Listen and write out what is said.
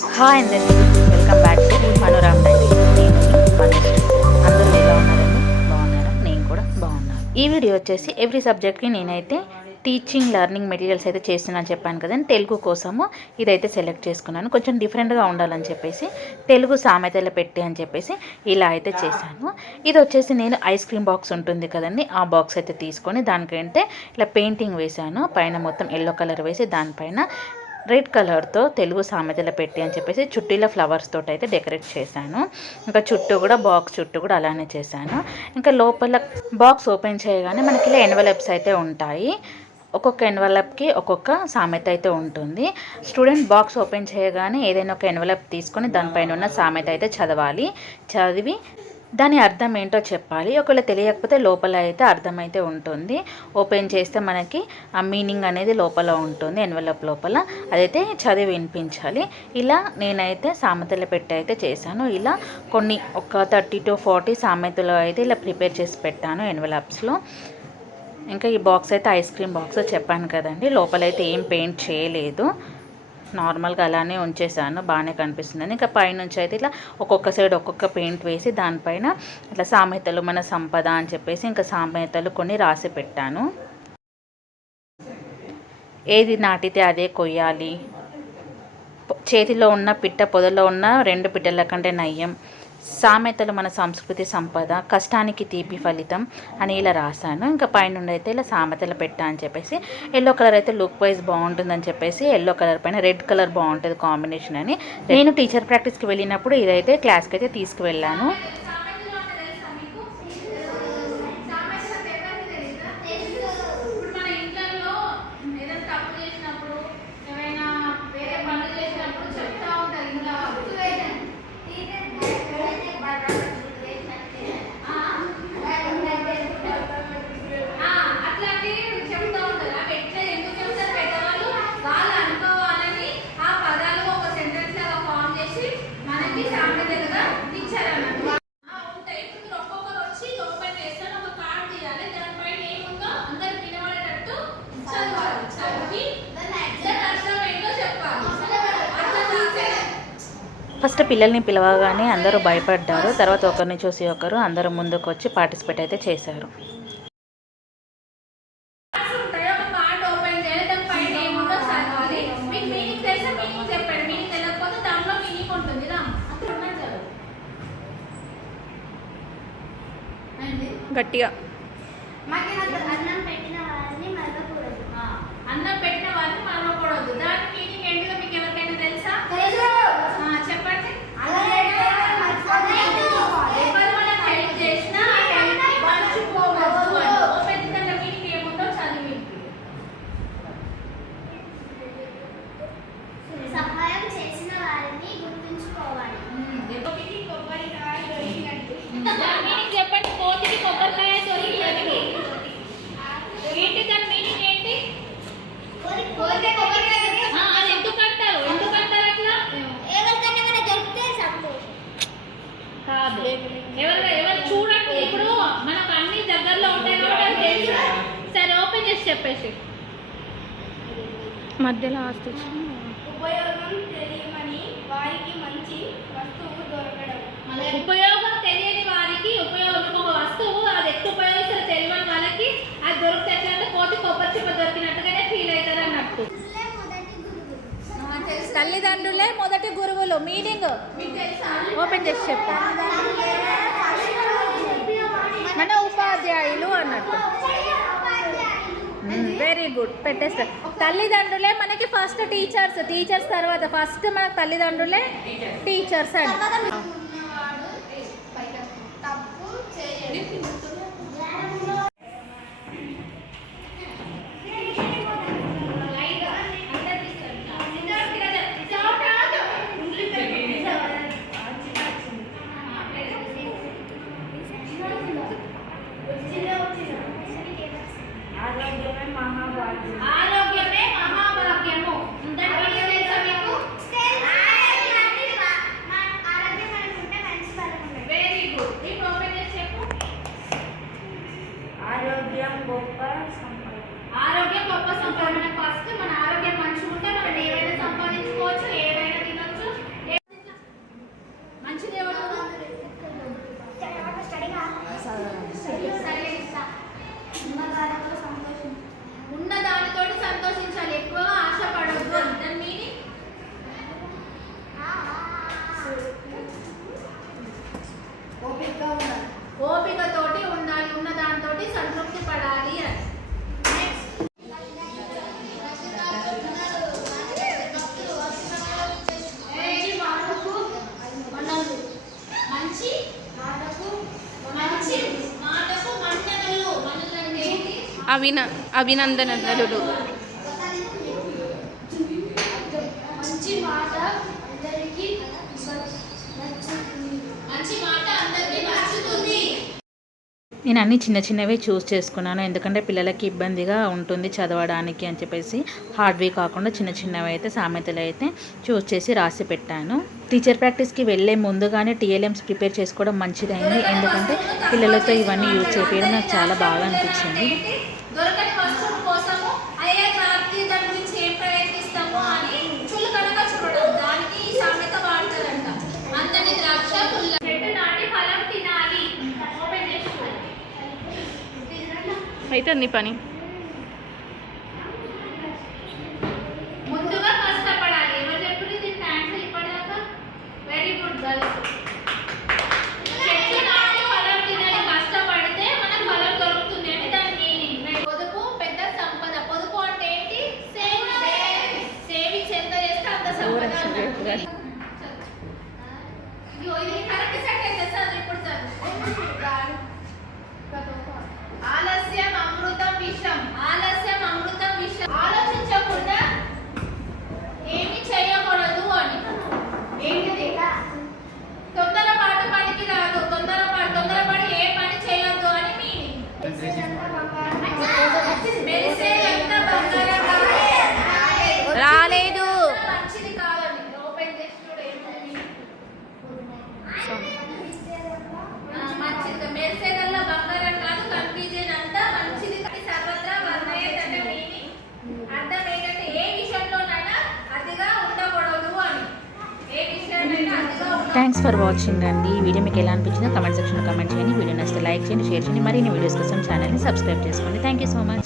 Hi అందరికీ, welcome back to మనోరామ్ dairy. నేను మీ మనీష్. అందరూ ఎలా ఉన్నారండి? బాగున్నారా? నేను కూడా బాగున్నాను. ఈ వీడియో వచ్చేసి ఎవ్రీ సబ్జెక్ట్కి నేనైతే టీచింగ్ లెర్నింగ్ మెటీరియల్స్ అయితే చేస్తున్నాను చెప్పాను కదండి. తెలుగు కోసము ఇదైతే సెలెక్ట్ చేసుకున్నాను. కొంచెం డిఫరెంట్గా ఉండాలని చెప్పేసి తెలుగు సామెతలు పెట్టి అని చెప్పేసి ఇలా అయితే చేశాను. ఇది వచ్చేసి నేను ఐస్ క్రీమ్ బాక్స్ ఉంటుంది కదండి, ఆ బాక్స్ అయితే తీసుకొని దానికంటే ఇలా పెయింటింగ్ వేశాను. పైన మొత్తం ఎల్లో కలర్ వేసి దానిపైన రెడ్ కలర్తో తెలుగు సామెతలు పెట్టి అని చెప్పేసి చుట్టీల ఫ్లవర్స్ తోటి అయితే డెకరేట్ చేశాను. ఇంకా చుట్టూ కూడా బాక్స్ చుట్టూ కూడా అలానే చేశాను. ఇంకా లోపల బాక్స్ ఓపెన్ చేయగానే మనకి ఇలా ఎన్వలప్స్ అయితే ఉంటాయి. ఒక్కొక్క ఎన్వలప్కి ఒక్కొక్క సామెత అయితే ఉంటుంది. స్టూడెంట్ బాక్స్ ఓపెన్ చేయగానే ఏదైనా ఒక ఎన్వలప్ తీసుకొని దానిపైన ఉన్న సామెత అయితే చదివి దాని అర్థం ఏంటో చెప్పాలి. ఒకవేళ తెలియకపోతే లోపల అయితే అర్థమైతే ఉంటుంది. ఓపెన్ చేస్తే మనకి ఆ మీనింగ్ అనేది లోపల ఉంటుంది, ఎన్వలప్ లోపల. అదైతే చదివి వినిపించాలి. ఇలా నేనైతే సామెతలు పెట్టి అయితే చేశాను. ఇలా కొన్ని ఒక 30 to 40 సామెతలు అయితే ఇలా ప్రిపేర్ చేసి పెట్టాను ఎన్వలప్స్లో. ఇంకా ఈ బాక్స్ అయితే ఐస్ క్రీమ్ బాక్స్ చెప్పాను కదండి, లోపలైతే ఏం పెయింట్ చేయలేదు, నార్మల్గా అలానే ఉంచేసాను. బాగానే కనిపిస్తుందని. ఇంకా పైనుంచి అయితే ఇట్లా ఒక్కొక్క సైడ్ ఒక్కొక్క పెయింట్ వేసి దానిపైన ఇట్లా సామెతలు మన సంపద అని చెప్పేసి ఇంకా సామెతలు కొన్ని రాసి పెట్టాను. ఏది నాటితే అదే కొయ్యాలి, చేతిలో ఉన్న పిట్ట పొదలో ఉన్న 2 పిట్టల కంటే నయ్యం, సామెతలు మన సంస్కృతి సంపద, కష్టానికి తీపి ఫలితం అని ఇలా రాశాను. ఇంకా పైనుండి అయితే ఇలా సామెతలు పెట్టా అని చెప్పేసి ఎల్లో కలర్ అయితే లుక్ వైజ్ బాగుంటుందని చెప్పేసి ఎల్లో కలర్ పైన రెడ్ కలర్ బాగుంటుంది కాంబినేషన్ అని నేను టీచర్ ప్రాక్టీస్కి వెళ్ళినప్పుడు ఇదైతే క్లాస్కి అయితే తీసుకువెళ్ళాను. ఫస్ట్ పిల్లల్ని పిలవగానే అందరూ భయపడ్డారు. తర్వాత ఒకరిని చూసి ఒకరు అందరూ ముందుకు వచ్చి పార్టిసిపేట్ అయితే చేశారు. గట్టిగా అన్నం పెట్టిన వారిని మరవకూడదు. దాని మీనింగ్ ఏంటిదో మీకు ఎవరికైనా తెలుసా? చెప్పండి. ఎవరు మనకు హెల్ప్ చేసినా మర్చిపోవద్దు అని. ఓపెన్ దాంట్లో మీనింగ్ ఏముందో చదివి సహాయం చేసిన వారిని గుర్తుంచుకోవాలి. కొబ్బరికాయ దొరికినట్టు. దాని మీనింగ్ చెప్పండి. కోతికి కొబ్బరికాయ దొరికినట్టు. ఏంటి దాని మీనింగ్ ఏంటి? అది ఎందుకంటారు? ఎందుకంటారు అట్లా? ఎవరికైనా మన దొరికితే సంతోషం కాదు. ఎవరు చూడండి, ఇప్పుడు మనకు అన్ని దగ్గరలో ఉంటాయి కాబట్టి అది తెలుసు. సరే ఓపెన్ చేసి చెప్పేసి మధ్యలో ఆస్తి ఉపయోగం తెలియని వారికి మంచి వస్తువు దొరకడం. ఉపయోగం తెలియని వారికి ఉపయోగం ఒక వస్తువు అది ఎక్కువ ఉపయోగిస్తారు తెలియని వాళ్ళకి అది దొరికితే ఎట్లా అంటే కోతి కొబ్బరి చిప్ప దొరికినట్టుగానే ఫీల్ అవుతారు అన్నట్టు. తల్లిదండ్రులే మొదటి గురువులు. మీనింగ్ ఓపెన్ చేసి చెప్పు. మన ఉపాధ్యాయులు అన్నట్టు. వెరీ గుడ్, పెట్టేస్తా. తల్లిదండ్రులే మనకి ఫస్ట్ టీచర్స్ తర్వాత ఫస్ట్ మనకు తల్లిదండ్రులే టీచర్స్ అండి. ఆరోగ్యమే మహాభాగ్యము. దాని మీనింగ్ తెలుసా మీకు? ఆరోగ్యం మనకు అభినందనలు. మంచి మాట అందరికీ నచ్చుతుంది. నేను అన్ని చిన్న చిన్నవే చూస్ చేసుకున్నాను, ఎందుకంటే పిల్లలకి ఇబ్బందిగా ఉంటుంది చదవడానికి అని చెప్పేసి హార్డ్వి కాకుండా చిన్న చిన్నవి అయితే సామెతలు అయితే చూస్ చేసి రాసి పెట్టాను. టీచర్ ప్రాక్టీస్కి వెళ్ళే ముందుగానే టీఎల్ఎమ్స్ ప్రిపేర్ చేసుకోవడం మంచిదైంది, ఎందుకంటే పిల్లలతో ఇవన్నీ యూజ్ చేపించడం నాకు చాలా బాగా అనిపించింది. దొరకని వస్తువు కోసము అయ్యే రాత్రి దాని గురించి ఏం ప్రయత్నిస్తాము అని చులకనక చూడడం, దానికి ఈ సామెత వాడతారంట. అందని ద్రాక్ష పుల్ల చెట్టు నాటి ఫలం తినాలి. ఓపెన్ చేసి అయితే నీ పని ముందుగా కష్టపడాలి. ఎవరు చెప్పుడు దీనికి ఆన్సర్ ఇప్పటిదాకా? Very good girls. చెట్టు నాటి ఫలం తినాలి, కష్టపడితే మనకు ఫలం దొరుకుతుంది అని దాని మీనింగ్. పొదుపు పెద్ద సంపద. పొదుపు అంటే ఏంటి? సేవింగ్స్ ఎంత చేస్తే అంత సంపద అన్నట్టు. ఇది కరెక్ట్ సెంటెన్సెస్ అది ఇప్పుడు చదువు. ఆలస్యం అమృతం విషం. ఆలస్యం అమృతం విషం. ఆలోచించకుండా ఏమి చేయకూడదు అని. ఏంటిది? తొందరపాటు పనికి రాదు. తొందరపడి ఏ పని చేయొద్దు అని మీనింగ్. మెరిసేదంతా బంగారం రాలేదు. మంచిది కాదండి. ఓపెన్ చేసి చూడు ఏముంది. మంచిది మెరిసేదల్లా బంగారం కాదు, కన్ఫ్యూజన్ అంతా మంచిది సర్వత్రా వర్ణయత్ అంటే మీనింగ్. అర్థం ఏంటంటే ఏ విషయంలోనైనా అతిగా ఉండకూడదు అని. ఏ విషయాన్నైనా అతిగా ఉండకూడదు. థ్యాంక్స్ ఫర్ వాచింగ్ అండి. ఈ వీడియో మీకు ఎలా అనిపించిందో కమెంట్ సెక్షన్లో కమెంట్ చేయండి. వీడియో నచ్చితే లైక్ చేయండి, షేర్ చేయండి. మరిన్ని వీడియోస్ కోసం ఛానల్ని సబ్స్క్రైబ్ చేసుకోండి. Thank you so much.